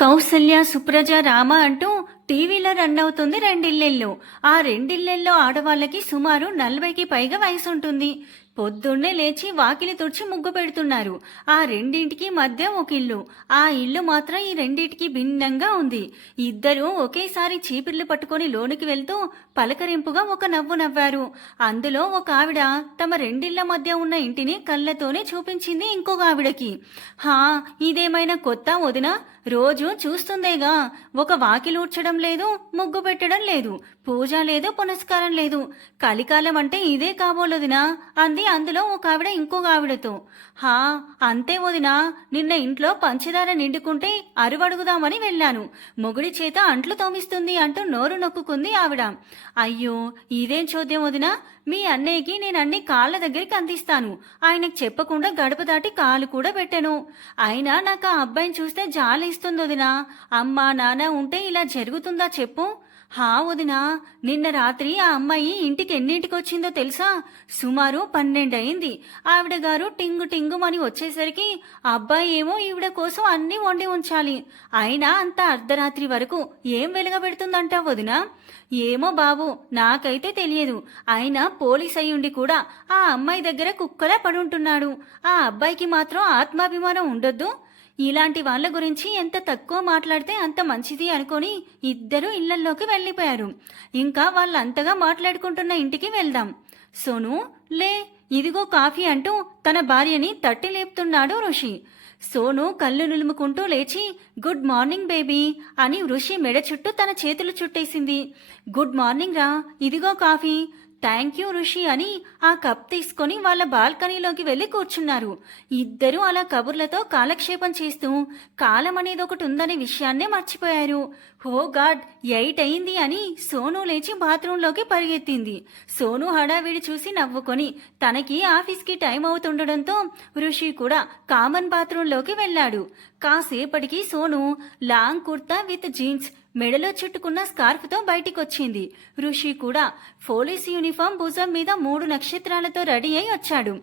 కౌసల్య సుప్రజ రామ అంటూ టీవీలో రన్ అవుతుంది రెండిళ్ళెల్లో. ఆ రెండిళ్ళెల్లో ఆడవాళ్ళకి సుమారు 40కి పైగా వయసు ఉంటుంది. పొద్దున్నే లేచి వాకిలి తుడిచి ముగ్గు పెడుతున్నారు. ఆ రెండింటికి మధ్య ఒక ఇల్లు. ఆ ఇల్లు మాత్రం ఈ రెండింటికి భిన్నంగా ఉంది. ఇద్దరూ ఒకేసారి చీపిర్లు పట్టుకొని లోనికి వెళ్తూ పలకరింపుగా ఒక నవ్వు నవ్వారు. అందులో ఒక ఆవిడ తమ రెండిళ్ల మధ్య ఉన్న ఇంటిని కళ్ళతోనే చూపించింది ఇంకొక ఆవిడకి. హా, ఇదేమైనా కొత్త వదినా? రోజు చూస్తుందేగా, ఒక వాకిలి ఊడ్చడం లేదు, ముగ్గు పెట్టడం లేదు, పూజ లేదు, పునస్కారం లేదు. కలికాలం అంటే ఇదే కాబోలొదినా అంది అందులో ఒక ఆవిడ ఇంకొక ఆవిడతో. హా, అంతే వదినా. నిన్న ఇంట్లో పంచదార నిండుకుంటే అరువడుగుదామని వెళ్ళాను. మొగుడి చేత అంట్లు తోమిస్తుంది అంటూ నోరు నొక్కుంది ఆవిడ. అయ్యో, ఇదేం చోద్యం వదినా? మీ అన్నయ్యకి నేను అన్ని కాళ్ళ దగ్గరికి అందిస్తాను. ఆయనకు చెప్పకుండా గడప దాటి కాలు కూడా పెట్టను. అయినా నాకు ఆ అబ్బాయిని చూస్తే జాలేస్తుంది వదినా. అమ్మా నాన్న ఉంటే ఇలా జరుగుతుందా చెప్పు? హా వదినా, నిన్న రాత్రి ఆ అమ్మాయి ఇంటికి ఎన్నింటికి వచ్చిందో తెలుసా? సుమారు 12 అయింది. ఆవిడ గారు టింగు టింగుమని వచ్చేసరికి అబ్బాయి ఏమో ఈవిడ కోసం అన్నీ వండి ఉంచాలి. అయినా అంత అర్ధరాత్రి వరకు ఏం వెలగబెడుతుందంటా వదినా? ఏమో బాబు, నాకైతే తెలియదు. అయినా పోలీస్ అయ్యుండి కూడా ఆ అమ్మాయి దగ్గర కుక్కలా పడుంటున్నాడు. ఆ అబ్బాయికి మాత్రం ఆత్మాభిమానం ఉండొద్దు? ఇలాంటి వాళ్ళ గురించి ఎంత తక్కువ మాట్లాడితే అంత మంచిది అనుకొని ఇద్దరు ఇళ్లల్లోకి వెళ్ళిపోయారు. ఇంకా వాళ్ళంతగా మాట్లాడుకుంటున్న ఇంటికి వెళ్దాం. సోను, లే, ఇదిగో కాఫీ అంటూ తన భార్యని తట్టి లేపుతున్నాడు ఋషి. సోను కళ్ళు నులుముకుంటూ లేచి గుడ్ మార్నింగ్ బేబీ అని ఋషి మెడ చుట్టూ తన చేతులు చుట్టేసింది. గుడ్ మార్నింగ్ రా, ఇదిగో కాఫీ. థ్యాంక్ యూ ఋషి అని ఆ కప్ తీసుకొని వాళ్ళ బాల్కనీలోకి వెళ్ళి కూర్చున్నారు. ఇద్దరూ అలా కబుర్లతో కాలక్షేపం చేస్తూ కాలం అనేది ఒకటి ఉందనే విషయాన్నే మర్చిపోయారు. ఓ గాడ్, 8 అయింది అని సోను లేచి బాత్రూంలోకి పరిగెత్తింది. సోను హడావిడి చూసి నవ్వుకొని తనకి ఆఫీస్కి టైం అవుతుండడంతో ఋషి కూడా కామన్ బాత్రూంలోకి వెళ్ళాడు. కాసేపటికి Sonu long kurta with jeans, మెడలో చుట్టుకున్న స్కార్ఫ్తో బయటికొచ్చింది. ఋషి కూడా పోలీస్ యూనిఫామ్ భుజం మీద 3 నక్షత్రాలతో రెడీ అయి వచ్చాడు.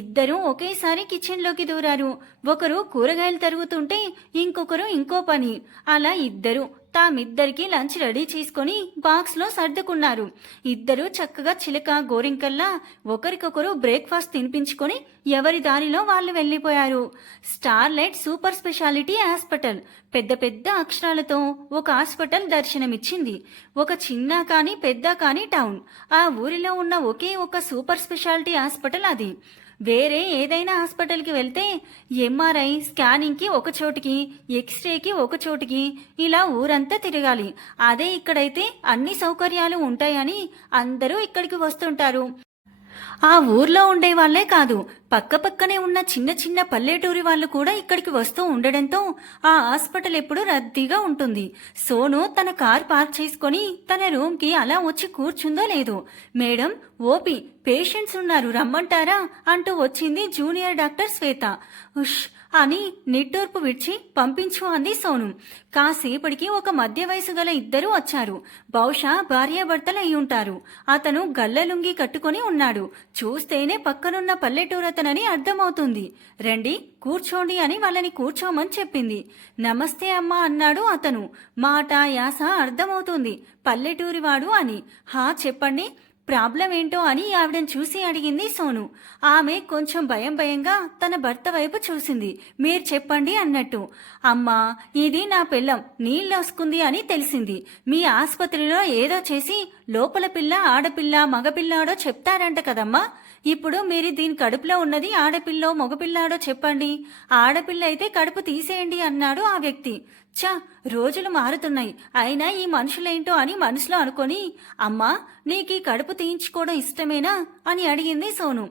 ఇద్దరూ ఒకేసారి కిచెన్లోకి దూరారు. ఒకరు కూరగాయలు తరుగుతుంటే ఇంకొకరు ఇంకో పని. అలా ఇద్దరు తామిద్దరికి లంచ్ రెడీ చేసుకుని బాక్స్లో సర్దుకున్నారు. ఇద్దరు చక్కగా చిలక గోరింకల్లా ఒకరికొకరు బ్రేక్ఫాస్ట్ తినిపించుకొని ఎవరి దారిలో వాళ్ళు వెళ్ళిపోయారు. స్టార్లైట్ సూపర్ స్పెషాలిటీ హాస్పిటల్ పెద్ద పెద్ద అక్షరాలతో ఒక హాస్పిటల్ దర్శనమిచ్చింది. ఒక చిన్న కానీ పెద్ద కానీ టౌన్. ఆ ఊరిలో ఉన్న ఒకే ఒక సూపర్ స్పెషాలిటీ హాస్పిటల్ అది. వేరే ఏదైనా హాస్పిటల్కి వెళ్తే ఎంఆర్ఐ స్కానింగ్కి ఒక చోటికి, ఎక్స్రేకి ఒక చోటికి, ఇలా ఊరంతా తిరగాలి. అదే ఇక్కడైతే అన్ని సౌకర్యాలు ఉంటాయని అందరూ ఇక్కడికి వస్తుంటారు. ఆ ఊర్లో ఉండే వాళ్లే కాదు, పక్కపక్కనే ఉన్న చిన్న చిన్న పల్లెటూరి వాళ్ళు కూడా ఇక్కడికి వస్తూ ఉండడంతో ఆ హాస్పిటల్ ఎప్పుడు రద్దీగా ఉంటుంది. సోను తన కార్ పార్క్ చేసుకొని తన రూమ్కి అలా వచ్చి కూర్చుందో లేదో, మేడం ఓపీ పేషెంట్స్ ఉన్నారు రమ్మంటారా అంటూ వచ్చింది జూనియర్ డాక్టర్ శ్వేత. ఉష్ అని నిట్టూర్పు విడిచి పంపించు అంది సోను. కాసేపటికి ఒక మధ్య వయసు గల ఇద్దరు వచ్చారు. బహుశా భార్యాభర్తలు అయి ఉంటారు. అతను గల్లలుంగి కట్టుకొని ఉన్నాడు. చూస్తేనే పక్కనున్న పల్లెటూరతనని అర్థమవుతుంది. రండి కూర్చోండి అని వాళ్ళని కూర్చోమని చెప్పింది. నమస్తే అమ్మా అన్నాడు అతను. మాట యాస అర్థమవుతుంది పల్లెటూరివాడు అని. హా చెప్పండి, ప్రాబ్లం ఏంటో అని ఆవిడని చూసి అడిగింది సోను. ఆమె కొంచెం భయం భయంగా తన భర్త వైపు చూసింది. మీరు చెప్పండి అన్నట్టు. అమ్మా, ఇది నా పిల్లం నీళ్ళొసుకుంది అని తెలిసింది. మీ ఆసుపత్రిలో ఏదో చేసి లోపల పిల్ల ఆడపిల్ల మగపిల్లాడో చెప్తారంట కదమ్మా. ఇప్పుడు మీరు దీని కడుపులో ఉన్నది ఆడపిల్లో మగపిల్లాడో చెప్పండి. ఆడపిల్ల అయితే కడుపు తీసేయండి అన్నాడు ఆ వ్యక్తి. చా, రోజులు మారుతున్నాయి. అయినా ఈ మనుషులేంటో అని మనసులో అనుకొని, అమ్మా నీకు ఈ కడుపు తీయించుకోవడం ఇష్టమేనా అని అడిగింది సోను.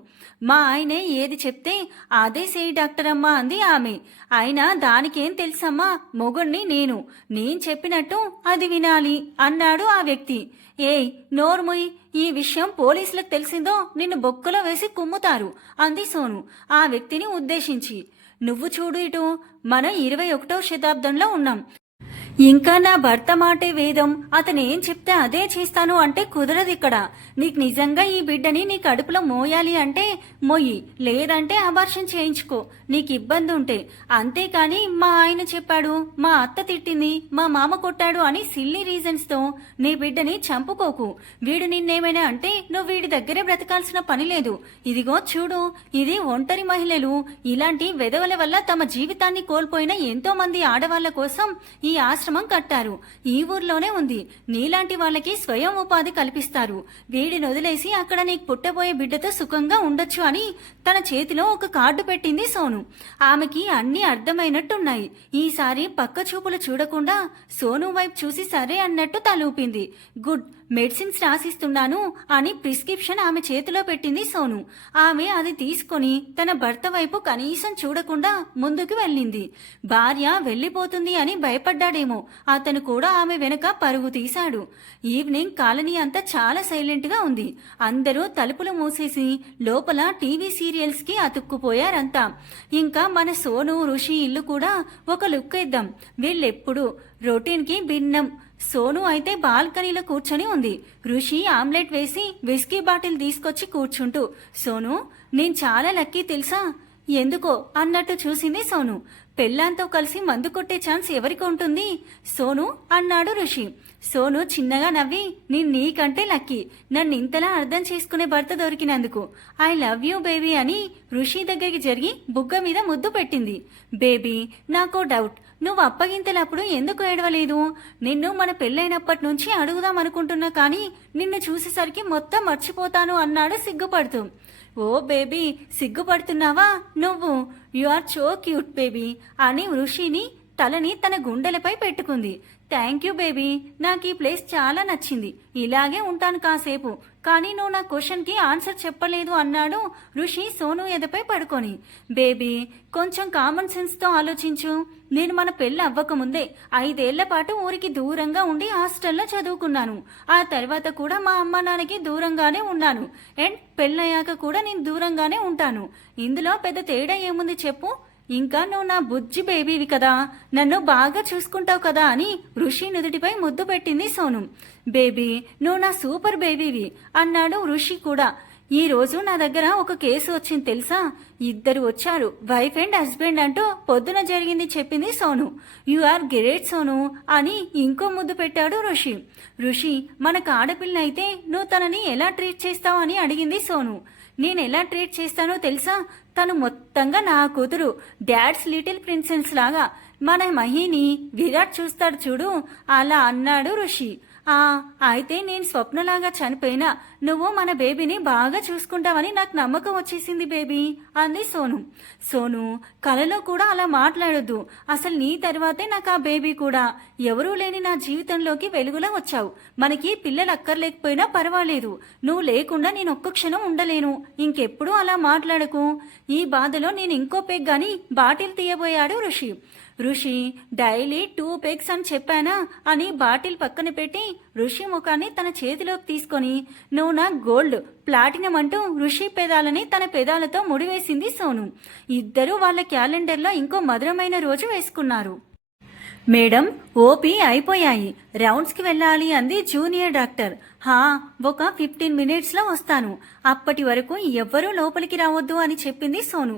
మా ఆయనే ఏది చెప్తే అదే చేయి డాక్టర్ అమ్మా అంది ఆమె. అయినా దానికేం తెలుసమ్మా, మొగుణ్ణి నేను చెప్పినట్టు అది వినాలి అన్నాడు ఆ వ్యక్తి. ఏయ్ నోర్ముయ్, ఈ విషయం పోలీసులకు తెలిసిందో నిన్ను బొక్కలో వేసి కుమ్ముతారు అంది సోను ఆ వ్యక్తిని ఉద్దేశించి. నువ్వు చూడు ఇటు, మనం 21వ శతాబ్దంలో ఉన్నాం. ఇంకా నా భర్త మాటే వేదం, అతను ఏం చెప్తే అదే చేస్తాను అంటే కుదరదు ఇక్కడ. నీకు నిజంగా ఈ బిడ్డని నీ కడుపులో మోయాలి అంటే మొయ్యి, లేదంటే అబార్షన్ చేయించుకో నీకు ఇబ్బంది ఉంటే. అంతేకాని మా ఆయన చెప్పాడు, మా అత్త తిట్టింది, మా మామ కొట్టాడు అని సిల్లీ రీజన్స్ తో నీ బిడ్డని చంపుకోకు. వీడు నిన్నేమైనా అంటే నువ్వు వీడి దగ్గరే బ్రతకాల్సిన పని లేదు. ఇదిగో చూడు, ఇది ఒంటరి మహిళలు ఇలాంటి వెధవల వల్ల తమ జీవితాన్ని కోల్పోయిన ఎంతో మంది ఆడవాళ్ల కోసం ఈ ఆశ్రమం కట్టారు. ఈ ఊర్లోనే ఉంది. నీలాంటి వాళ్ళకి స్వయం ఉపాధి కల్పిస్తారు. వీడిని వదిలేసి అక్కడ నీకు పుట్టబోయే బిడ్డతో సుఖంగా ఉండొచ్చు అని తన చేతిలో ఒక కార్డు పెట్టింది సోను. ఆమెకి అన్నీ అర్థమైనట్టున్నాయి. ఈసారి పక్క చూపులు చూడకుండా సోను వైపు చూసి సరే అన్నట్టు తలూపింది. గుడ్, మెడిసిన్స్ రాసిస్తున్నాను అని ప్రిస్క్రిప్షన్ ఆమె చేతిలో పెట్టింది సోను. ఆమె అది తీసుకొని తన భర్త వైపు కనీసం చూడకుండా ముందుకు వెళ్ళింది. భార్య వెళ్ళిపోతుంది అని భయపడ్డాడేమో, అతను కూడా ఆమె వెనక పరుగు తీశాడు. ఈవినింగ్ కాలనీ అంతా చాలా సైలెంట్ గా ఉంది. అందరూ తలుపులు మూసేసి లోపల టీవీ సీరియల్స్ కి అతుక్కుపోయారంతా. ఇంకా మన సోను ఋషి ఇల్లు కూడా ఒక లుక్ ఇద్దాం. వీళ్ళెప్పుడు రొటీన్ కి భిన్నం. సోను అయితే బాల్కనీలో కూర్చొని ఉంది. ఋషి ఆమ్లెట్ వేసి విస్కీ బాటిల్ తీసుకొచ్చి కూర్చుంటూ, సోను నేను చాలా లక్కీ తెలుసా, ఎందుకో అన్నట్టు చూసింది సోను. పెళ్ళాంతో కలిసి మందు కొట్టే ఛాన్స్ ఎవరికి ఉంటుంది సోను అన్నాడు ఋషి. సోను చిన్నగా నవ్వి, నేను నీకంటే లక్కీ, నన్ను ఇంతలా అర్థం చేసుకునే భర్త దొరికినందుకు. ఐ లవ్ యూ బేబీ అని ఋషి దగ్గరికి జరిగి బుగ్గ మీద ముద్దు పెట్టింది. బేబీ నాకో డౌట్, నువ్వు అప్పగింతలప్పుడు ఎందుకు ఏడవలేదు? నిన్ను మన పెళ్ళైనప్పటి నుంచి అడుగుదాం అనుకుంటున్నా కానీ నిన్ను చూసేసరికి మొత్తం మర్చిపోతాను అన్నాడు సిగ్గుపడుతూ. ఓ బేబీ సిగ్గుపడుతున్నావా నువ్వు? You are so cute baby అని ఋషిని తలని తన గుండెలపై పెట్టుకుంది. థ్యాంక్ యూ బేబీ, నాకు ఈ ప్లేస్ చాలా నచ్చింది, ఇలాగే ఉంటాను కాసేపు. కానీ నువ్వు నా క్వశ్చన్కి ఆన్సర్ చెప్పలేదు అన్నాడు ఋషి సోను ఎదపై పడుకొని. బేబీ కొంచెం కామన్ సెన్స్తో ఆలోచించు. నేను మన పెళ్ళి అవ్వకముందే 5 ఏళ్ల పాటు ఊరికి దూరంగా ఉండి హాస్టల్లో చదువుకున్నాను. ఆ తర్వాత కూడా మా అమ్మ నాన్నకి దూరంగానే ఉన్నాను. అండ్ పెళ్ళయ్యాక కూడా నేను దూరంగానే ఉంటాను. ఇందులో పెద్ద తేడా ఏముంది చెప్పు? ఇంకా నువ్వు నా బుజ్జి బేబీవి కదా, నన్ను బాగా చూసుకుంటావు కదా అని ఋషి నుదుటిపై ముద్దు పెట్టింది సోను. బేబీ నువ్వు నా సూపర్ బేబీవి అన్నాడు ఋషి కూడా. ఈ రోజు నా దగ్గర ఒక కేసు వచ్చింది తెలుసా? ఇద్దరు వచ్చారు, వైఫ్ అండ్ హస్బెండ్ అంటూ పొద్దున జరిగింది చెప్పింది Sonu. You are great Sonu అని ఇంకో ముద్దు పెట్టాడు ఋషి. ఋషి మనకు ఆడపిల్ల అయితే నువ్వు తనని ఎలా ట్రీట్ చేస్తావు అని అడిగింది సోను. నేను ఎలా ట్రీట్ చేస్తానో తెలుసా? తను మొత్తంగా నా కూతురు, డాడ్స్ లిటిల్ ప్రిన్సెస్ లాగా. మన మహిని విరాట్ చూస్తాడు చూడు, అలా అన్నాడు ఋషి. అయితే నేను స్వప్నలాగా చనిపోయినా నువ్వు మన బేబీని బాగా చూసుకుంటావని నాకు నమ్మకం వచ్చేసింది బేబీ అంది సోను. సోను కలలో కూడా అలా మాట్లాడొద్దు. అసలు నీ తర్వాతే నాకు ఆ బేబీ కూడా. ఎవరూ లేని నా జీవితంలోకి వెలుగులా వచ్చావు. మనకి పిల్లలు అక్కర్లేకపోయినా పర్వాలేదు, నువ్వు లేకుండా నేను ఒక్క క్షణం ఉండలేను. ఇంకెప్పుడు అలా మాట్లాడకు. ఈ బాధలో నేను ఇంకో పెగ్గాని బాటిల్ తీయబోయాడు ఋషి. ఋషి డైలీ 2 పెగ్స్ అని చెప్పానా అని బాటిల్ పక్కన పెట్టి ఋషి ముఖాన్ని తన చేతిలోకి తీసుకొని, నువ్వు నా గోల్డ్ ప్లాటినం అంటూ ఋషి పెదాలని తన పెదాలతో ముడివేసింది సోను. ఇద్దరూ వాళ్ళ క్యాలెండర్లో ఇంకో మధురమైన రోజు వేసుకున్నారు. మేడం ఓపీ అయిపోయాయి, రౌండ్స్కి వెళ్ళాలి అంది జూనియర్ డాక్టర్. ఒక 15 మినిట్స్లో వస్తాను, అప్పటి వరకు ఎవ్వరూ లోపలికి రావద్దు అని చెప్పింది సోను.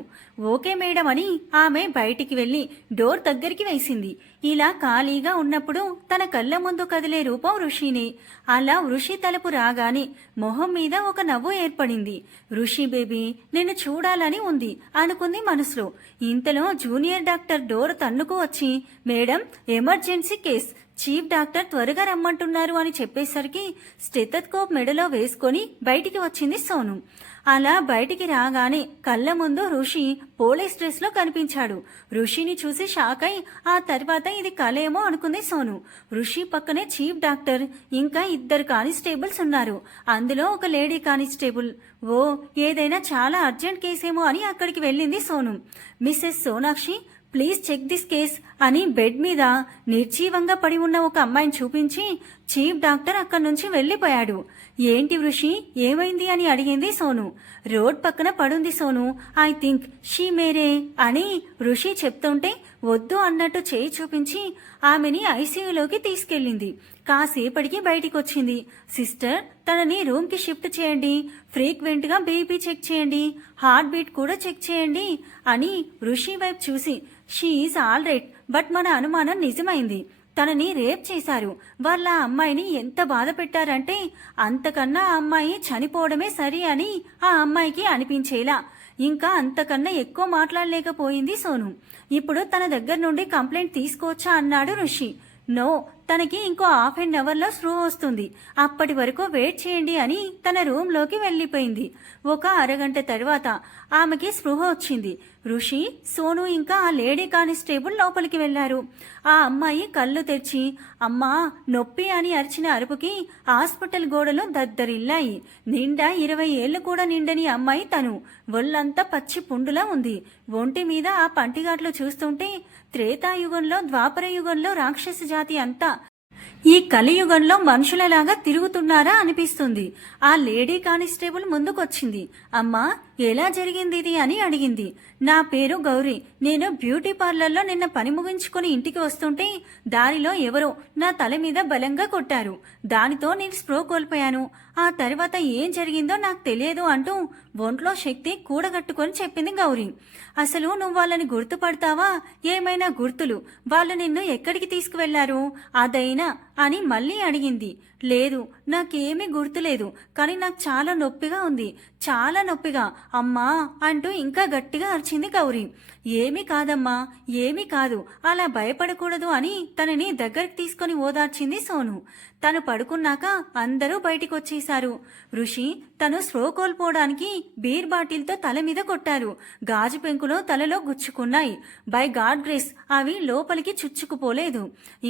ఓకే మేడం అని ఆమె బయటికి వెళ్ళి డోర్ దగ్గరికి వేసింది. ఇలా ఖాళీగా ఉన్నప్పుడు తన కళ్ళ ముందు కదిలే రూపం ఋషిని. అలా ఋషి తలుపు రాగానే మొహం మీద ఒక నవ్వు ఏర్పడింది. ఋషి బేబీ నిన్ను చూడాలని ఉంది అనుకుంది మనసులో. ఇంతలో జూనియర్ డాక్టర్ డోర్ తన్నుకు వచ్చి, madam emergency case, chief doctor త్వరగా రమ్మంటున్నారు అని చెప్పేసరికి స్టెథోస్కోప్ మెడలో వేసుకొని బయటికి వచ్చింది సోను. అలా బయటికి రాగానే కళ్ళ ముందు ఋషి పోలీస్ డ్రెస్ లో కనిపించాడు. ఋషిని చూసి షాక్ అయి ఆ తర్వాత ఇది కలేమో అనుకుంది సోను. ఋషి పక్కనే చీఫ్ డాక్టర్ ఇంకా 2 కానిస్టేబుల్స్ ఉన్నారు. అందులో ఒక లేడీ కానిస్టేబుల్. ఏదైనా చాలా అర్జెంట్ కేసేమో అని అక్కడికి వెళ్ళింది Sonu. Missus Sonakshi please check this case అని బెడ్ మీద నిర్జీవంగా పడి ఉన్న ఒక అమ్మాయిని చూపించి చీఫ్ డాక్టర్ అక్కడి నుంచి వెళ్ళిపోయాడు. ఏంటి ఋషి, ఏమైంది అని అడిగింది సోను. రోడ్ పక్కన పడుంది సోను, ఐ థింక్ షీ మేరే అని ఋషి చెప్తుంటే వద్దు అన్నట్టు చేయి చూపించి ఆమెని ఐసీయూలోకి తీసుకెళ్ళింది. కాసేపటికి బయటికొచ్చింది. సిస్టర్, తనని రూమ్కి షిఫ్ట్ చేయండి, ఫ్రీక్వెంట్గా బీపీ చెక్ చేయండి, హార్ట్ బీట్ కూడా చెక్ చేయండి అని ఋషి వైపు చూసి, she is all right, but మన అనుమానం నిజమైంది. తనని రేప్ చేశారు. వాళ్ళ అమ్మాయిని ఎంత బాధ పెట్టారంటే అంతకన్నా ఆ అమ్మాయి చనిపోవడమే సరి అని ఆ అమ్మాయికి అనిపించేలా ఇంకా అంతకన్నా ఎక్కువ మాట్లాడలేకపోయింది సోను. ఇప్పుడు తన దగ్గర నుండి కంప్లైంట్ తీసుకోవచ్చా అన్నాడు ఋషి. నో, తనకి ఇంకో హాఫ్ అన్ అవర్లో స్పృహ వస్తుంది, అప్పటి వరకు వెయిట్ చేయండి అని తన రూమ్లోకి వెళ్ళిపోయింది. ఒక అరగంట తర్వాత ఆమెకి స్పృహ వచ్చింది. ఋషి, సోను ఇంకా ఆ లేడీ కానిస్టేబుల్ లోపలికి వెళ్లారు. ఆ అమ్మాయి కళ్ళు తెరిచి అమ్మా నొప్పి అని అరిచిన అరుపుకి హాస్పిటల్ గోడలు దద్దరిల్లాయి. నిండా 20 ఏళ్లు కూడా నిండని అమ్మాయి తను. ఒళ్ళంతా పచ్చి పుండులా ఉంది. ఒంటి మీద ఆ పంటిగాట్లు చూస్తుంటే త్రేతాయుగంలో ద్వాపర యుగంలో రాక్షస జాతి అంతా ఈ కలియుగంలో మనుషులలాగా తిరుగుతున్నారా అనిపిస్తుంది. ఆ లేడీ కానిస్టేబుల్ ముందుకొచ్చింది. అమ్మా, ఎలా జరిగింది ఇది అని అడిగింది. నా పేరు గౌరీ, నేను బ్యూటీ పార్లర్లో నిన్న పని ముగించుకొని ఇంటికి వస్తుంటే దారిలో ఎవరో నా తల మీద బలంగా కొట్టారు. దానితో నేను స్ప్రో కోల్పోయాను. ఆ తర్వాత ఏం జరిగిందో నాకు తెలియదు అంటూ ఒంట్లో శక్తి కూడగట్టుకొని చెప్పింది గౌరీ. అసలు నువ్వు వాళ్ళని గుర్తుపడతావా? ఏమైనా గుర్తులు? వాళ్ళు నిన్ను ఎక్కడికి తీసుకువెళ్లారు అదైనా అని మళ్ళీ అడిగింది. లేదు, నాకేమీ గుర్తులేదు, కానీ నాకు చాలా నొప్పిగా ఉంది, చాలా నొప్పిగా అమ్మా అంటూ ఇంకా గట్టిగా అరిచింది గౌరీ. ఏమీ కాదమ్మా, ఏమీ కాదు, అలా భయపడకూడదు అని తనని దగ్గరికి తీసుకొని ఓదార్చింది సోను. తను పడుకున్నాక అందరూ బయటికి వచ్చేశారు. ఋషి, తను స్పృహ కోల్పోవడానికి బీర్ బాటిల్తో తల మీద కొట్టారు. గాజు పెంకులో తలలో గుచ్చుకున్నాయి. బై గాడ్ గ్రేస్ అవి లోపలికి చుచ్చుకుపోలేదు.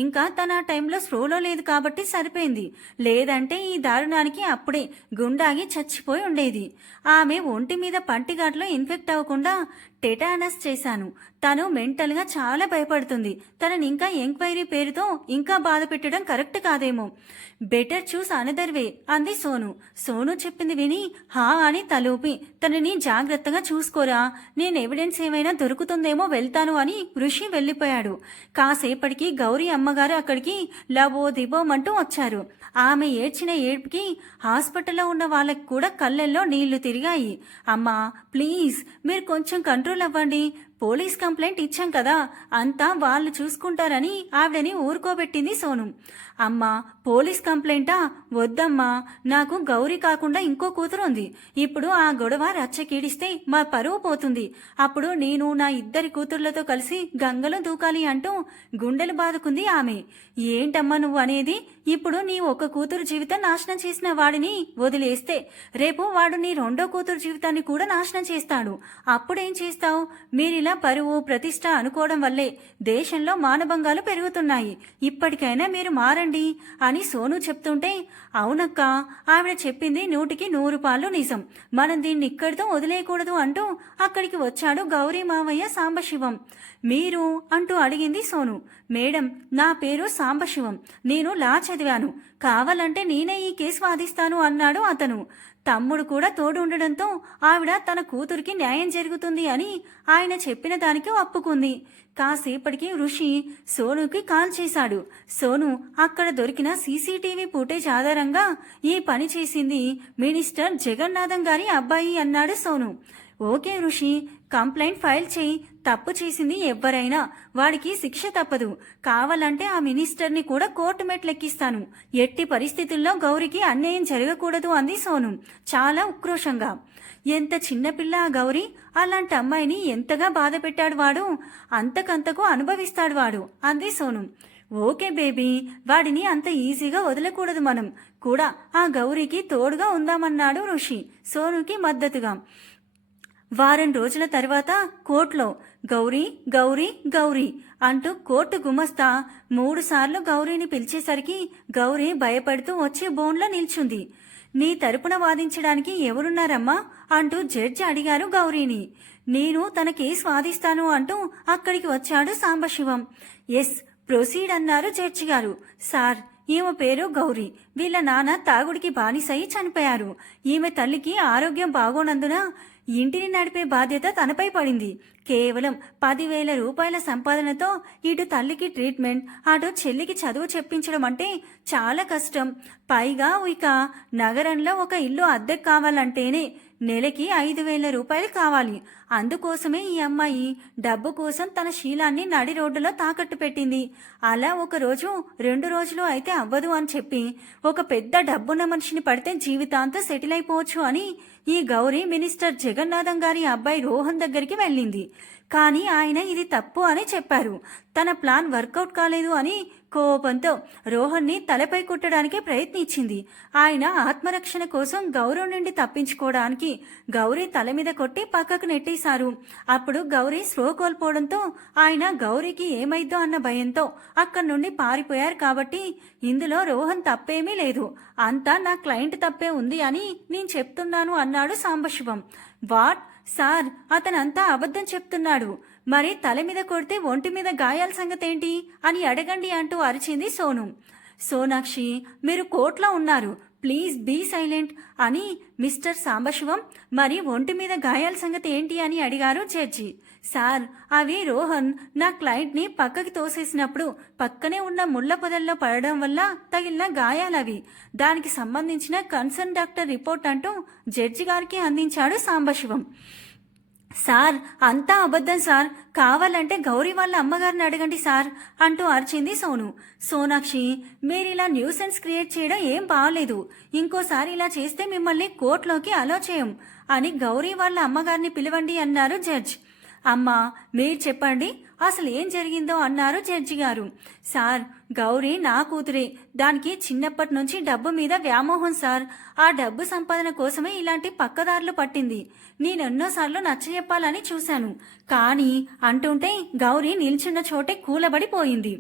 ఇంకా తన ఆ టైంలో స్పృహలో లేదు కాబట్టి సరిపోయింది, లేదంటే ఈ దారుణానికి అప్పుడే గుండాగి చచ్చిపోయి ఉండేది. ఆమె ఒంటి మీద పంటిగాట్లో ఇన్ఫెక్ట్ అవ్వకుండా టెటానస్ చేశాను. తను మెంటల్గా చాలా భయపడుతుంది. తనని ఇంకా ఎంక్వైరీ పేరుతో ఇంకా బాధ పెట్టడం కరెక్ట్ కాదేమో. బెటర్ చూస్ అనదర్ వే అంది సోను. సోను చెప్పింది విని హా అని తలూపి తనని జాగ్రత్తగా చూసుకోరా, నేను ఎవిడెన్స్ ఏమైనా దొరుకుతుందేమో వెళ్తాను అని ఋషి వెళ్ళిపోయాడు. కాసేపటికి గౌరీ అమ్మగారు అక్కడికి లబో దిబోమంటూ వచ్చారు. ఆమె ఏడ్చిన ఏడ్పుకి హాస్పిటల్లో ఉన్న వాళ్ళకి కూడా కళ్ళల్లో నీళ్లు తిరిగాయి. అమ్మా ప్లీజ్, మీరు కొంచెం కంట్రోల్ అవ్వండి, పోలీస్ కంప్లైంట్ ఇచ్చాం కదా, అంతా వాళ్ళు చూసుకుంటారని ఆవిడని ఊరుకోబెట్టింది సోను. అమ్మా, పోలీస్ కంప్లైంటా? వద్దమ్మా, నాకు గౌరీ కాకుండా ఇంకో కూతురు ఉంది. ఇప్పుడు ఆ గొడవ రచ్చకీడిస్తే మా పరువు పోతుంది. అప్పుడు నేను నా 2 కూతుర్లతో కలిసి గంగలో దూకాలి అంటూ గుండెలు బాదుకుంది ఆమె. ఏంటమ్మా నువ్వు అనేది? ఇప్పుడు నీ ఒక కూతురు జీవితం నాశనం చేసిన వాడిని వదిలేస్తే రేపు వాడు నీ 2వ కూతురు జీవితాన్ని కూడా నాశనం చేస్తాడు. అప్పుడేం చేస్తావు? మీరిలా పరువు ప్రతిష్ట అనుకోవడం వల్లే దేశంలో మానభంగాలు పెరుగుతున్నాయి. ఇప్పటికైనా మీరు మారండి అని సోను చెప్తుంటే, అవునక్క, ఆవిడ చెప్పింది 100కి 100 పాళ్ళు నిజం, మనం దీన్ని ఇక్కడితో వదిలేయకూడదు అంటూ అక్కడికి వచ్చాడు గౌరీ మావయ్య సాంబశివం. మీరు అంటూ అడిగింది సోను. మేడం, నా పేరు సాంబశివం, నేను లా చదివాను, కావాలంటే నేనే ఈ కేసు వాదిస్తాను అన్నాడు అతను. తమ్ముడు కూడా తోడు ఉండడంతో ఆవిడ తన కూతురికి న్యాయం జరుగుతుంది అని ఆయన చెప్పిన దానికి ఒప్పుకుంది. కాసేపటికి ఋషి సోనుకి కాల్ చేశాడు. సోను, అక్కడ దొరికిన సీసీటీవీ ఫుటేజ్ ఆధారంగా ఈ పని చేసింది మినిస్టర్ జగన్నాథం గారి అబ్బాయి అన్నాడు సోను. ఓకే ఋషి, కంప్లైంట్ ఫైల్ చేయి, తప్పు చేసింది ఎవ్వరైనా వాడికి శిక్ష తప్పదు. కావాలంటే ఆ మినిస్టర్ని కూడా కోర్టు మెట్లెక్కిస్తాను. ఎట్టి పరిస్థితుల్లో గౌరికి అన్యాయం జరగకూడదు అంది సోను చాలా ఉక్రోషంగా. ఎంత చిన్నపిల్ల ఆ గౌరీ, అలాంటి అమ్మాయిని ఎంతగా బాధ పెట్టాడు వాడు, అంతకంతకు అనుభవిస్తాడు వాడు అంది సోను. ఓకే బేబీ, వాడిని అంత ఈజీగా వదలకూడదు, మనం కూడా ఆ గౌరీకి తోడుగా ఉందామన్నాడు ఋషి సోనుకి మద్దతుగా. వారం రోజుల తర్వాత కోర్టులో గౌరీ గౌరీ గౌరీ అంటూ కోర్టు గుమస్తా 3 సార్లు గౌరీని పిలిచేసరికి గౌరీ భయపడుతూ వచ్చి బోన్లో నిల్చుంది. నీ తరపున వాదించడానికి ఎవరున్నారమ్మా అంటూ జడ్జి అడిగారు నేను తన కేసు వాదిస్తాను అంటూ అక్కడికి వచ్చాడు సాంబశివం. ఎస్, ప్రొసీడ్ అన్నారు జడ్జి గారు. సార్, ఈమె పేరు గౌరీ. వీళ్ళ నాన్న తాగుడికి బానిసయి చనిపోయారు. ఈమె తల్లికి ఆరోగ్యం బాగోనందున ఇంటిని నడిపే బాధ్యత తనపై పడింది. కేవలం 10,000 రూపాయల సంపాదనతో ఇటు తల్లికి ట్రీట్మెంట్, అటు చెల్లికి చదువు చెప్పించడం అంటే చాలా కష్టం. పైగా ఇక నగరంలో ఒక ఇల్లు అద్దెకు కావాలంటేనే నెలకి 5,000 రూపాయలు కావాలి. అందుకోసమే ఈ అమ్మాయి డబ్బు కోసం తన శీలాన్ని నడి రోడ్డులో తాకట్టు పెట్టింది. అలా 1 రోజు 2 రోజులు అయితే అవ్వదు అని చెప్పి ఒక పెద్ద డబ్బున్న మనిషిని పడితే జీవితాంతం సెటిల్ అయిపోవచ్చు అని ఈ గౌరీ మినిస్టర్ జగన్నాథం గారి అబ్బాయి రోహన్ దగ్గరికి వెళ్ళింది. కానీ ఆయన ఇది తప్పు అని చెప్పారు. తన ప్లాన్ వర్కౌట్ కాలేదు అని కోపంతో రోహన్ని తలపై కొట్టడానికి ప్రయత్నించింది. ఆయన ఆత్మరక్షణ కోసం గౌరవ్ నుండి తప్పించుకోవడానికి గౌరీ తల మీద కొట్టి పక్కకు నెట్టేశారు. అప్పుడు గౌరీ స్లో కోల్పోవడంతో ఆయన గౌరీకి ఏమైద్దో అన్న భయంతో అక్కడి నుండి పారిపోయారు. కాబట్టి ఇందులో రోహన్ తప్పేమీ లేదు, అంతా నా క్లయింట్ తప్పే ఉంది అని నేను చెప్తున్నాను అన్నాడు సాంబశివం. వాట్ సార్, అతనంతా అబద్ధం చెప్తున్నాడు. మరి తల మీద కొడితే ఒంటి మీద గాయాల సంగతేంటి అని అడగండి అంటూ అరిచింది సోను. సోనాక్షి, మీరు కోర్టులో ఉన్నారు, ప్లీజ్ బీ సైలెంట్ అని మిస్టర్ సాంబశివం మరి ఒంటి మీద గాయాల సంగతి ఏంటి అని అడిగారు జడ్జి. సార్, అవి రోహన్ నా క్లయింట్ని పక్కకి తోసేసినప్పుడు పక్కనే ఉన్న ముళ్ళ పొదల్లో పడడం వల్ల తగిలిన గాయాలవి. దానికి సంబంధించిన కన్సర్న్ డాక్టర్ రిపోర్ట్ అంటూ జడ్జి గారికి అందించాడు సాంబశివం. సార్, అంతా అబద్ధం సార్, కావాలంటే గౌరీ వాళ్ళ అమ్మగారిని అడగండి సార్ అంటూ అరిచింది సోను. సోనాక్షి, మీరిలా న్యూసెన్స్ క్రియేట్ చేయడం ఏం బాగలేదు. ఇంకోసారి ఇలా చేస్తే మిమ్మల్ని కోర్టులోకి అలో చేయం అని గౌరీ వాళ్ళ అమ్మగారిని పిలవండి అన్నారు జడ్జ్. అమ్మా, మీరు చెప్పండి అసలు ఏం జరిగిందో అన్నారు జడ్జి గారు. సార్, గౌరీ నా కూతురే. దానికి చిన్నప్పటి నుంచి డబ్బు మీద వ్యామోహం సార్. ఆ డబ్బు సంపాదన కోసమే ఇలాంటి పక్కదారులు పట్టింది. నేనెన్నోసార్లు నచ్చజెప్పాలని చూశాను, కానీ అంటుంటే గౌరీ నిల్చున్న చోటే కూలబడిపోయింది.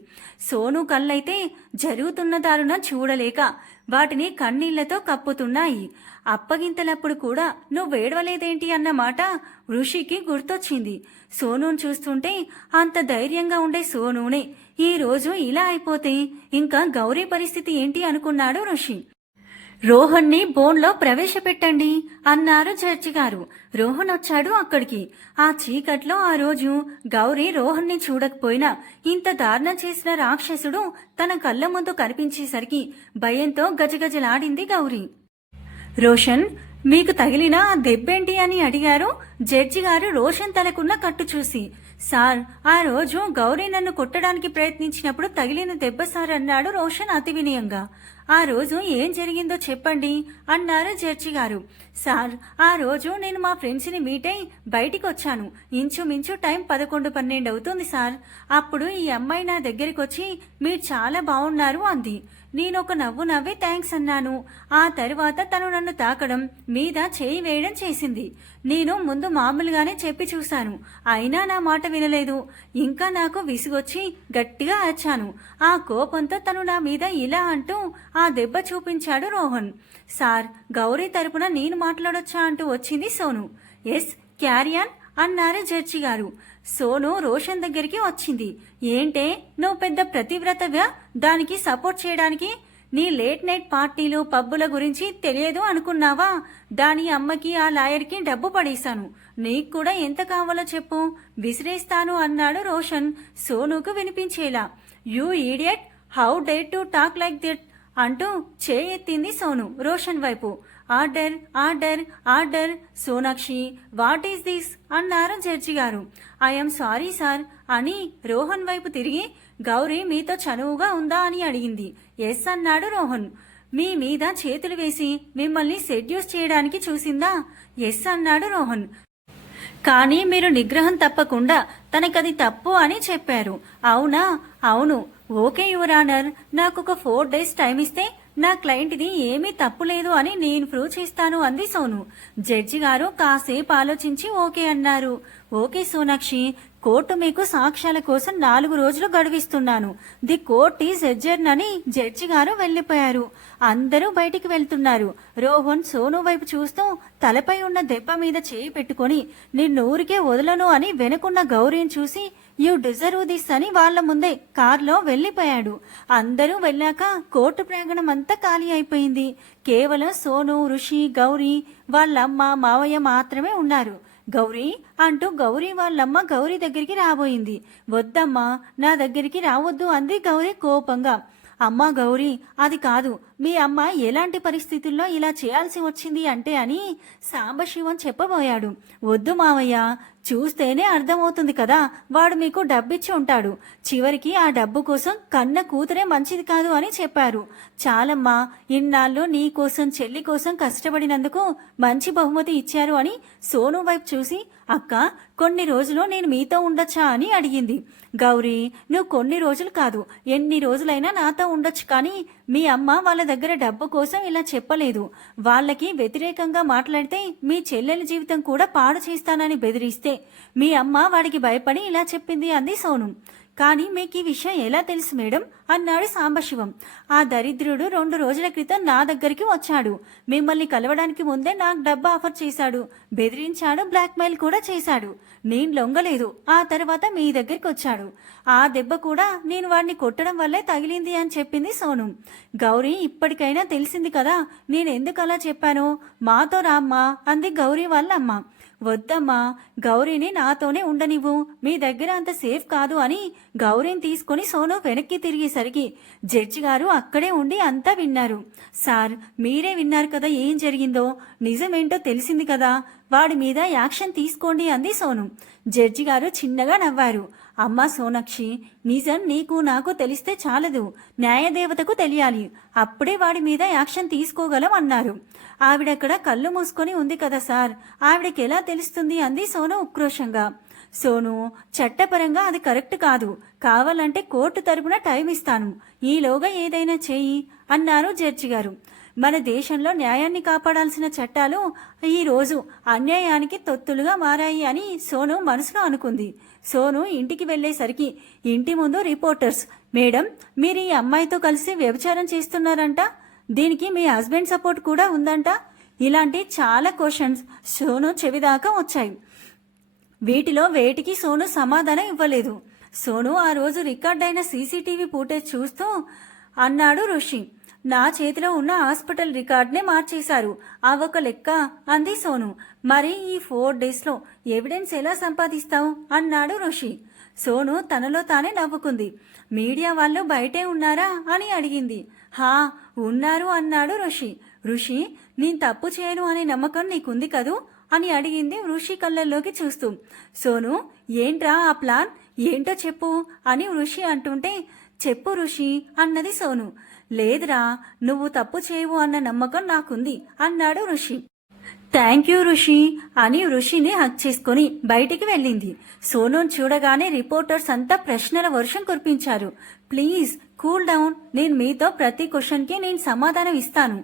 సోను కళ్ళైతే జరుగుతున్న దారుణం చూడలేక వాటిని కన్నీళ్లతో కప్పుతున్నాయి. అప్పగింతలప్పుడు కూడా నువ్వేడవలేదేంటి అన్న మాట ఋషికి గుర్తొచ్చింది. సోనుని చూస్తుంటే అంత ధైర్యంగా ఉండే సోనునే ఈరోజు ఇలా అయిపోతే ఇంకా గౌరీ పరిస్థితి ఏంటి అనుకున్నాడు ఋషి. రోహన్ని బోన్లో ప్రవేశపెట్టండి అన్నారు జడ్జి గారు. రోహన్ వచ్చాడు అక్కడికి. ఆ చీకట్లో ఆ రోజు గౌరీ రోహన్ని చూడకపోయినా ఇంత దారుణం చేసిన రాక్షసుడు తన కళ్ళ ముందు కనిపించేసరికి భయంతో గజగజలాడింది గౌరీ. రోషన్, మీకు తగిలిన ఆ దెబ్బేంటి అని అడిగారు జడ్జి గారు రోషన్ తలకున్న కట్టు చూసి. సార్, ఆ రోజు గౌరీ నన్ను కొట్టడానికి ప్రయత్నించినప్పుడు తగిలిన దెబ్బ సార్ అన్నాడు రోషన్ అతి వినయంగా. ఆ రోజు ఏం జరిగిందో చెప్పండి అన్నారు జడ్జి గారు. సార్, ఆ రోజు నేను మా ఫ్రెండ్స్ని మీట్ అయి బయటికి వచ్చాను. ఇంచుమించు టైం 11-12 అవుతుంది సార్. అప్పుడు ఈ అమ్మాయి నా దగ్గరికి వచ్చి మీరు చాలా బాగున్నారు అంది. నేను ఒక నవ్వు నవ్వి థ్యాంక్స్ అన్నాను. ఆ తర్వాత తను నన్ను తాకడం, మీద చేయి వేయడం చేసింది. నేను ముందు మామూలుగానే చెప్పి చూశాను, అయినా నా మాట వినలేదు. ఇంకా నాకు విసుగొచ్చి గట్టిగా అరిచాను. ఆ కోపంతో తను నా మీద ఇలా అంటూ ఆ దెబ్బ చూపించాడు రోహన్. సార్, గౌరీ తరపున నేను మాట్లాడొచ్చా అంటూ వచ్చింది సోను. ఎస్, క్యారియాన్ అన్నారు జడ్జి గారు. సోను రోషన్ దగ్గరికి వచ్చింది. ఏంటే నువ్వు పెద్ద ప్రతివ్రతగా దానికి సపోర్ట్ చేయడానికి? నీ లేట్ నైట్ పార్టీలు పబ్బుల గురించి తెలియదు అనుకున్నావా? దాని అమ్మకి ఆ లాయర్కి డబ్బు పడేశాను. నీకు కూడా ఎంత కావాలో చెప్పు, విసిరేస్తాను అన్నాడు రోషన్ సోనుకు వినిపించేలా. You idiot, how dare to talk like that అంటూ చేయెత్తింది సోను రోషన్ వైపు. Order, order, order. Sonakshi, what is this అన్నారు జడ్జి గారు. ఐఎమ్ సారీ సార్ అని రోహన్ వైపు తిరిగి గౌరీ మీతో చనువుగా ఉందా అని అడిగింది. ఎస్ అన్నాడు రోహన్. మీ మీద చేతులు వేసి మిమ్మల్ని సెడ్యూస్ చేయడానికి చూసిందా? ఎస్ అన్నాడు రోహన్. కానీ మీరు నిగ్రహం తప్పకుండా తనకది తప్పు అని చెప్పారు, అవునా? అవును. ఓకే యువర్ ఆనర్, నాకు ఒక 4 days టైం ఇస్తే నా క్లయింట్ది ఏమీ తప్పు లేదు అని నేను ప్రూవ్ చేస్తాను అంది సోను. జడ్జి గారు కాసేపు ఆలోచించి ఓకే అన్నారు. ఓకే సోనాక్షి, కోర్టు మీకు సాక్ష్యాల కోసం 4 రోజులు గడువిస్తున్నాను. ది కోర్ట్ ఈజ్ ఎడ్జర్న్ అని జడ్జి గారు వెళ్లిపోయారు. అందరూ బయటికి వెళ్తున్నారు. రోహన్ సోను వైపు చూస్తూ తలపై ఉన్న దెబ్బ మీద చేయి పెట్టుకుని నిన్నూరికే వదలను అని వెనుకున్న గౌరీని చూసి యూ డిజర్వ్ దిస్ అని వాళ్ళ ముందే కార్లో వెళ్ళిపోయాడు. అందరూ వెళ్ళాక కోర్టు ప్రాంగణం అంతా ఖాళీ అయిపోయింది. కేవలం సోను, ఋషి, గౌరీ వాళ్ళమ్మ, మావయ్య మాత్రమే ఉన్నారు. గౌరీ అంటూ గౌరీ వాళ్ళమ్మ గౌరీ దగ్గరికి రాబోయింది. వద్దమ్మా, నా దగ్గరికి రావద్దు అంది గౌరీ కోపంగా. అమ్మా గౌరీ, అది కాదు, మీ అమ్మ ఎలాంటి పరిస్థితుల్లో ఇలా చేయాల్సి వచ్చింది అంటే అని సాంబశివం చెప్పబోయాడు. వద్దు మావయ్య, చూస్తేనే అర్థమవుతుంది కదా, వాడు మీకు డబ్బిచ్చి ఉంటాడు. చివరికి ఆ డబ్బు కోసం కన్న కూతురే మంచిది కాదు అని చెప్పారు. చాలమ్మా, ఇన్నాళ్ళు నీ కోసం చెల్లి కోసం కష్టపడినందుకు మంచి బహుమతి ఇచ్చారు అని సోను వైపు చూసి, అక్క కొన్ని రోజులు నేను మీతో ఉండొచ్చా అని అడిగింది. గౌరీ, నువ్వు కొన్ని రోజులు కాదు, ఎన్ని రోజులైనా నాతో ఉండొచ్చు, కానీ మీ అమ్మ వాళ్ళ దగ్గర డబ్బు కోసం ఇలా చెప్పలేదు. వాళ్ళకి వ్యతిరేకంగా మాట్లాడితే మీ చెల్లెల జీవితం కూడా పాడు చేస్తానని బెదిరిస్తే మీ అమ్మ వాడికి భయపడి ఇలా చెప్పింది అంది సోను. కానీ మీకు ఈ విషయం ఎలా తెలుసు మేడం అన్నాడు సాంబశివం. ఆ దరిద్రుడు 2 రోజుల క్రితం నా దగ్గరికి వచ్చాడు. మిమ్మల్ని కలవడానికి ముందే నాకు డబ్బు ఆఫర్ చేశాడు, బెదిరించాడు, బ్లాక్మెయిల్ కూడా చేశాడు. నేను లొంగలేదు. ఆ తర్వాత మీ దగ్గరికి వచ్చాడు. ఆ దెబ్బ కూడా నేను వాడిని కొట్టడం వల్లే తగిలింది అని చెప్పింది సోను. గౌరీ, ఇప్పటికైనా తెలిసింది కదా నేను ఎందుకు అలా చెప్పాను, మాతో రామ్మా అంది గౌరీ వాళ్ళ అమ్మ. వద్దమ్మా, గౌరీని నాతోనే ఉండనివ్వు, మీ దగ్గర అంత సేఫ్ కాదు అని గౌరీని తీసుకుని సోను వెనక్కి తిరిగేసరికి జడ్జి గారు అక్కడే ఉండి అంతా విన్నారు. సార్, మీరే విన్నారు కదా ఏం జరిగిందో, నిజమేంటో తెలిసింది కదా, వాడి మీద యాక్షన్ తీసుకోండి అంది సోను. జడ్జి గారు చిన్నగా నవ్వారు. అమ్మా సోనాక్షి, నిజం నీకు నాకు తెలిస్తే చాలదు, న్యాయదేవతకు తెలియాలి, అప్పుడే వాడి మీద యాక్షన్ తీసుకోగలం అన్నారు. ఆవిడక్కడ కళ్ళు మూసుకొని ఉంది కదా సార్, ఆవిడకి ఎలా తెలుస్తుంది అంది సోను ఉక్రోషంగా. సోను, చట్టపరంగా అది కరెక్ట్ కాదు, కావాలంటే కోర్టు తరపున టైం ఇస్తాను, ఈలోగా ఏదైనా చేయి అన్నారు జడ్జి గారు. మన దేశంలో న్యాయాన్ని కాపాడాల్సిన చట్టాలు ఈరోజు అన్యాయానికి తొత్తులుగా మారాయి అని సోను మనసులో అనుకుంది. సోను ఇంటికి వెళ్లేసరికి ఇంటి ముందు రిపోర్టర్స్, మేడం మీరు ఈ అమ్మాయితో కలిసి వ్యభిచారం చేస్తున్నారంట, దీనికి మీ హస్బెండ్ సపోర్ట్ కూడా ఉందంట, ఇలాంటి చాలా క్వశ్చన్స్ సోను చెవిదాకా వచ్చాయి. వీటిలో వేటికి సోను సమాధానం ఇవ్వలేదు. సోను ఆ రోజు రికార్డ్ అయిన సీసీటీవీ ఫుటేజ్ చూస్తూ అన్నాడు ఋషి. నా చేతిలో ఉన్న హాస్పిటల్ రికార్డ్నే మార్చేశారు, అవొక లెక్క అంది సోను. మరి ఈ 4 డేస్లో ఎవిడెన్స్ ఎలా సంపాదిస్తావు అన్నాడు ఋషి. సోను తనలో తానే నవ్వుకుంది. మీడియా వాళ్ళు బయటే ఉన్నారా అని అడిగింది. హా, ఉన్నారు అన్నాడు ఋషి. ఋషి, నేను తప్పు చేయను అనే నమ్మకం నీకుంది కదూ అని అడిగింది ఋషి కళ్ళల్లోకి చూస్తూ. సోను, ఏంట్రా ఆ ప్లాన్, ఏంటో చెప్పు అని ఋషి అంటుంటే, చెప్పు ఋషి అన్నది సోను. లేదురా, నువ్వు తప్పు చేయవు అన్న నమ్మకం నాకుంది అన్నాడు ఋషి. థ్యాంక్ యూ ఋషి అని ఋషిని హక్ చేసుకుని బయటికి వెళ్ళింది. సోనుని చూడగానే రిపోర్టర్స్ అంతా ప్రశ్నల వర్షం కురిపించారు. ప్లీజ్ కూల్ డౌన్, నేను మీతో ప్రతి క్వశ్చన్కి నేను సమాధానం ఇస్తాను.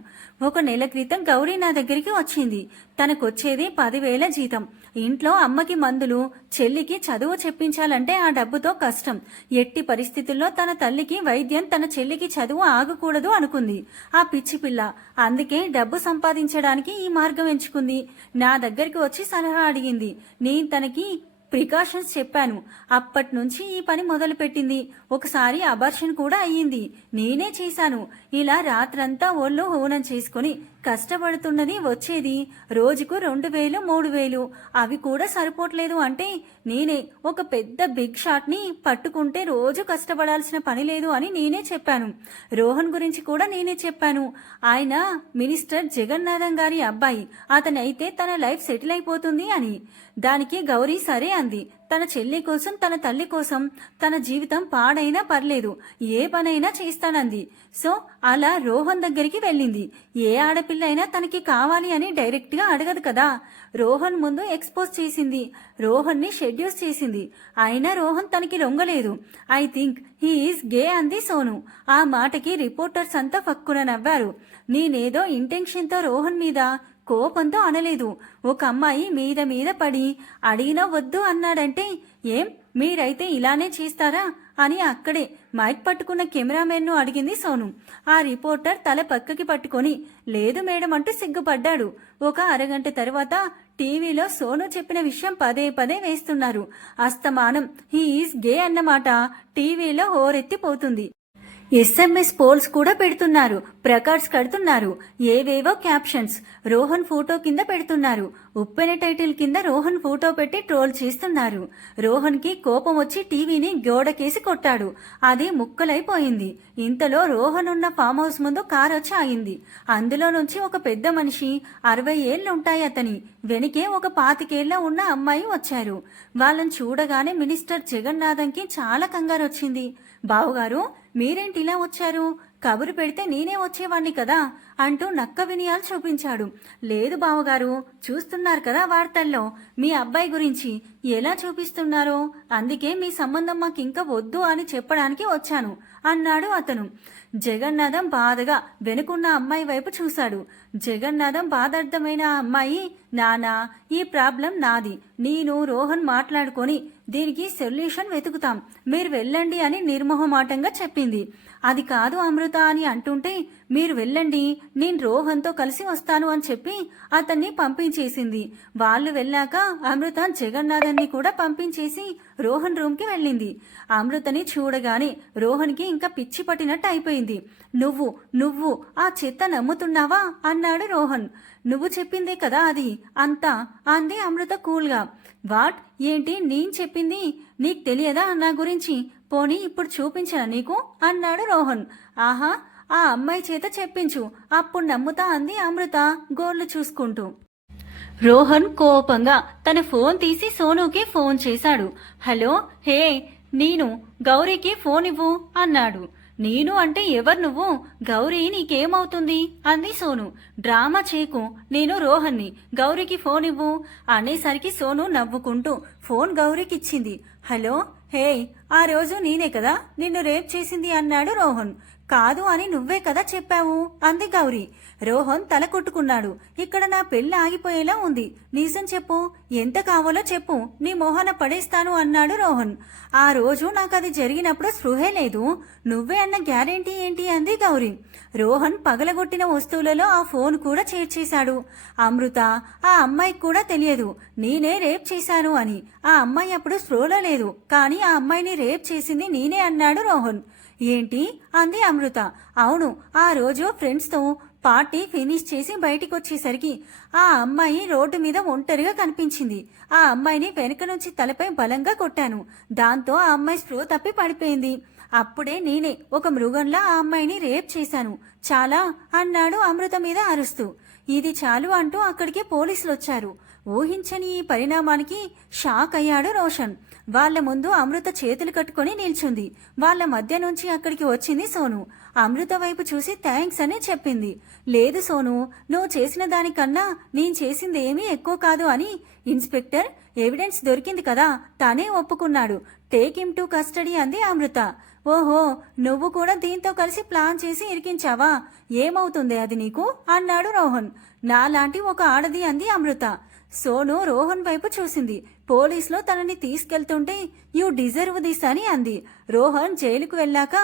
1 నెల క్రితం గౌరీ నా దగ్గరికి వచ్చింది. తనకొచ్చేది 10,000 జీతం. ఇంట్లో అమ్మకి మందులు, చెల్లికి చదువు చెప్పించాలంటే ఆ డబ్బుతో కష్టం. ఎట్టి పరిస్థితుల్లో తన తల్లికి వైద్యం, తన చెల్లికి చదువు ఆగకూడదు అనుకుంది ఆ పిచ్చి పిల్ల. అందుకే డబ్బు సంపాదించడానికి ఈ మార్గం ఎంచుకుంది. నా దగ్గరికి వచ్చి సలహా అడిగింది. నేను తనకి ప్రికాషన్స్ చెప్పాను. అప్పటి నుంచి ఈ పని మొదలుపెట్టింది. ఒకసారి అబార్షన్ కూడా అయ్యింది, నేనే చేశాను. ఇలా రాత్రంతా ఒళ్ళు హోనం చేసుకుని కష్టపడుతున్నది. వచ్చేది రోజుకు 2,000 3,000. అవి కూడా సరిపోవట్లేదు అంటే నేనే ఒక పెద్ద బిగ్ షాట్ని పట్టుకుంటే రోజు కష్టపడాల్సిన పని లేదు అని నేనే చెప్పాను. రోహన్ గురించి కూడా నేనే చెప్పాను. ఆయన మినిస్టర్ జగన్నాథం గారి అబ్బాయి, అతనైతే తన లైఫ్ సెటిల్ అయిపోతుంది అని. దానికి గౌరీ సరే అంది. తన చెల్లి కోసం, తన తల్లి కోసం తన జీవితం పాడైనా పర్లేదు, ఏ పనైనా చేస్తానంది. సో అలా రోహన్ దగ్గరికి వెళ్ళింది. ఏ ఆడపిల్ల అయినా తనకి కావాలి అని డైరెక్ట్గా అడగదు కదా. రోహన్ ముందు ఎక్స్పోజ్ చేసింది, రోహన్ని షెడ్యూస్ చేసింది. అయినా రోహన్ తనకి లొంగలేదు. ఐ థింక్ హీ ఈజ్ గే అంది సోను. ఆ మాటకి రిపోర్టర్స్ అంతా ఫక్కున నవ్వారు. నేనేదో ఇంటెన్షన్తో రోహన్ మీద కోపంతో అనలేదు. ఒక అమ్మాయి మీద మీద పడి అడిగినా వద్దు అన్నాడంటే ఏం మీరైతే ఇలానే చేస్తారా అని అక్కడే మైక్ పట్టుకున్న కెమెరామెన్ను అడిగింది సోను. ఆ రిపోర్టర్ తల పక్కకి పట్టుకొని లేదు మేడం అంటూ సిగ్గుపడ్డాడు. ఒక అరగంట తర్వాత టీవీలో సోను చెప్పిన విషయం పదే పదే వేస్తున్నారు. అస్తమానం హీ ఈజ్ గే అన్నమాట టీవీలో హోరెత్తిపోతుంది. SMS పోల్స్ కూడా పెడుతున్నారు, ప్రకార్డ్స్ కడుతున్నారు, ఏవేవో క్యాప్షన్స్ రోహన్ ఫోటో కింద పెడుతున్నారు. ఉప్పెన టైటిల్ కింద రోహన్ ఫోటో పెట్టి ట్రోల్ చేస్తున్నారు. రోహన్ కి కోపం వచ్చి టీవీని గోడకేసి కొట్టాడు. అది ముక్కలైపోయింది. ఇంతలో రోహన్ ఉన్న ఫామ్ హౌస్ ముందు కార్ వచ్చి ఆగింది. అందులో నుంచి ఒక పెద్ద మనిషి, 60 ఏళ్లుంటాయి అతని, వెనుకే ఒక 25 ఏళ్ల ఉన్న అమ్మాయి వచ్చారు. వాళ్ళని చూడగానే మినిస్టర్ జగన్నాథంకి చాలా కంగారు వచ్చింది. బావుగారు, మీరేంటి ఇలా వచ్చారు? కబురు పెడితే నేనే వచ్చేవాణ్ణి కదా అంటూ నక్క వినయాలు చూపించాడు. లేదు బావగారు, చూస్తున్నారు కదా వార్తల్లో మీ అబ్బాయి గురించి ఎలా చూపిస్తున్నారో, అందుకే మీ సంబంధం మాకింక వద్దు అని చెప్పడానికి వచ్చాను అన్నాడు అతను. జగన్నాథం బాధగా వెనుకున్న అమ్మాయి వైపు చూశాడు. జగన్నాథం బాధార్థమైన అమ్మాయి, నానా ఈ ప్రాబ్లం నాది, నేను రోహన్ మాట్లాడుకొని దీనికి సొల్యూషన్ వెతుకుతాం, మీరు వెళ్ళండి అని నిర్మోహమాటంగా చెప్పింది. అది కాదు అమృత అని అంటుంటే మీరు వెళ్ళండి, నేను రోహన్తో కలిసి వస్తాను అని చెప్పి అతన్ని పంపించేసింది. వాళ్ళు వెళ్ళాక అమృత జగన్నాథన్ని కూడా పంపించేసి రోహన్ రూమ్కి వెళ్ళింది. అమృతని చూడగానే రోహన్కి ఇంకా పిచ్చి పట్టినట్టు అయిపోయింది. నువ్వు ఆ చెత్త నమ్ముతున్నావా అన్నాడు రోహన్. నువ్వు చెప్పిందే కదా అది అంతా అంది అమృత కూల్గా. వాట్, ఏంటి నేను చెప్పింది నీకు తెలియదా నా గురించి? పోనీ ఇప్పుడు చూపించనా నీకు అన్నాడు రోహన్. ఆహా, ఆ అమ్మాయి చేత చెప్పించు, అప్పుడు నమ్ముతా అంది అమృత గోర్లు చూసుకుంటూ. రోహన్ కోపంగా తన ఫోన్ తీసి సోనుకి ఫోన్ చేశాడు. హలో, హే, నేను గౌరీకి ఫోన్ ఇవ్వు అన్నాడు. నేను అంటే ఎవరు నువ్వు? గౌరీ నీకేమవుతుంది అంది సోను. డ్రామా చేయకు, నేను రోహన్ని, గౌరీకి ఫోన్ ఇవ్వు అనేసరికి సోను నవ్వుకుంటూ ఫోన్ గౌరీకిచ్చింది. హలో, హే, ఆ రోజు నేనే కదా నిన్ను రేప్ చేసింది అన్నాడు రోహన్. కాదు అని నువ్వే కదా చెప్పావు అంది గౌరీ. రోహన్ తల కొట్టుకున్నాడు. ఇక్కడ నా పెళ్లి ఆగిపోయేలా ఉంది, నిజం చెప్పు, ఎంత కావాలో చెప్పు, నీ మొహన పడేస్తాను అన్నాడు రోహన్. ఆ రోజు నాకది జరిగినప్పుడు స్పృహే లేదు, నువ్వే అన్న గ్యారెంటీ ఏంటి అంది గౌరీ. రోహన్ పగలగొట్టిన వస్తువులలో ఆ ఫోన్ కూడా చేర్చేశాడు. అమృత, ఆ అమ్మాయికి కూడా తెలియదు నేనే రేప్ చేశాను అని. ఆ అమ్మాయి అప్పుడు స్పృహలో లేదు, కానీ ఆ అమ్మాయిని రేప్ చేసింది నేనే అన్నాడు రోహన్. ఏంటి అంది అమృత. అవును, ఆ రోజు ఫ్రెండ్స్తో పార్టీ ఫినిష్ చేసి బయటికి వచ్చేసరికి ఆ అమ్మాయి రోడ్డు మీద ఒంటరిగా కనిపించింది. ఆ అమ్మాయిని వెనుక నుంచి తలపై బలంగా కొట్టాను. దాంతో ఆ అమ్మాయి స్పృహ తప్పి పడిపోయింది. అప్పుడే నేనే ఒక మృగంలా ఆ అమ్మాయిని రేప్ చేశాను. చాలా అన్నాడు అమృత మీద అరుస్తూ. ఇది చాలు అంటూ అక్కడికి పోలీసులు వచ్చారు. ఊహించని ఈ పరిణామానికి షాక్ అయ్యాడు రోషన్. వాళ్ల ముందు అమృత చేతులు కట్టుకుని నిల్చుంది. వాళ్ల మధ్య నుంచి అక్కడికి వచ్చింది సోను. అమృత వైపు చూసి థ్యాంక్స్ అని చెప్పింది. లేదు సోను, నువ్వు చేసిన దానికన్నా నేను చేసింది ఏమీ ఎక్కువ కాదు అని ఇన్స్పెక్టర్ ఎవిడెన్స్ దొరికింది కదా, తానే ఒప్పుకున్నాడు. టేక్ హిమ్ టు కస్టడీ అంది అమృత. ఓహో, నువ్వు కూడా దీంతో కలిసి ప్లాన్ చేసి ఇరికించావా? ఏమవుతుంది అది నీకు అన్నాడు రోహన్. నాలాంటి ఒక ఆడది అంది అమృత. సోను రోహన్ వైపు చూసింది. పోలీసులు తనని తీసుకెళ్తుంటే యూ డిజర్వ్ దిస్ అని అంది. రోహన్ జైలుకు వెళ్ళాక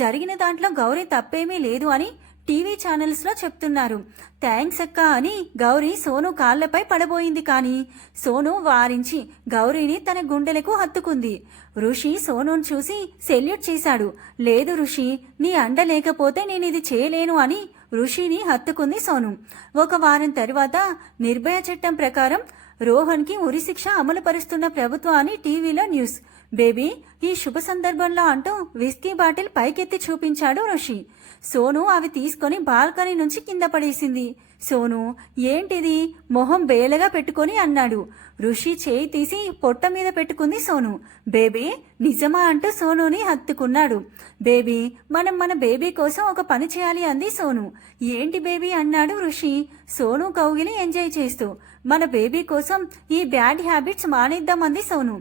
జరిగిన దాంట్లో గౌరీ తప్పేమీ లేదు అని టీవీ ఛానల్స్ లో చెప్తున్నారు. థ్యాంక్స్ అక్క అని గౌరీ సోను కాళ్లపై పడబోయింది. కానీ సోను వారించి గౌరీని తన గుండెలకు హత్తుకుంది. ఋషి సోనును చూసి సెల్యూట్ చేశాడు. లేదు ఋషి, నీ అండ లేకపోతే నేను ఇది చేయలేను అని ఋషిని హత్తుకుంది సోను. ఒక వారం తర్వాత నిర్భయ చట్టం ప్రకారం రోహన్ కి ఉరిశిక్ష అమలు పరుస్తున్న ప్రభుత్వం అని టీవీలో న్యూస్. బేబీ, ఈ శుభ సందర్భంలో అంటూ విస్కీ బాటిల్ పైకెత్తి చూపించాడు ఋషి. సోను అవి తీసుకొని బాల్కనీ నుంచి కింద పడేసింది. సోను, ఏంటిది మొహం బేలగా పెట్టుకొని అన్నాడు. ఋషి చేయి తీసి పొట్ట మీద పెట్టుకుంది సోను. బేబీ, నిజమా అంటూ సోనుని హత్తుకున్నాడు. బేబీ, మనం మన బేబీ కోసం ఒక పని చేయాలి అంది సోను. ఏంటి బేబీ అన్నాడు ఋషి సోను కౌగిలి ఎంజాయ్ చేస్తూ. మన బేబీ కోసం ఈ బ్యాడ్ హ్యాబిట్స్ మానేద్దాం అంది సోను.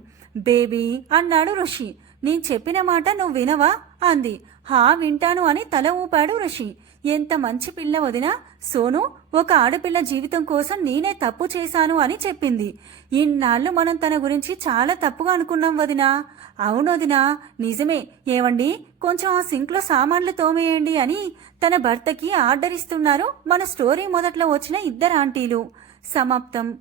బేబీ అన్నాడు ఋషి. నేను చెప్పిన మాట నువ్వు వినవా అంది. హా వింటాను అని తల ఊపాడు ఋషి. ఎంత మంచి పిల్ల వదినా. సోను ఒక ఆడపిల్ల జీవితం కోసం నేనే తప్పు చేశాను అని చెప్పింది. ఇన్నాళ్ళు మనం తన గురించి చాలా తప్పుగా అనుకున్నాం వదినా. అవును వదినా, నిజమే. ఏవండి, కొంచెం ఆ సింక్లో సామాన్లు తోమేయండి అని తన భర్తకి ఆర్డర్ ఇస్తున్నారు మన స్టోరీ మొదట్లో వచ్చిన ఇద్దరు ఆంటీలు. సమాప్తం.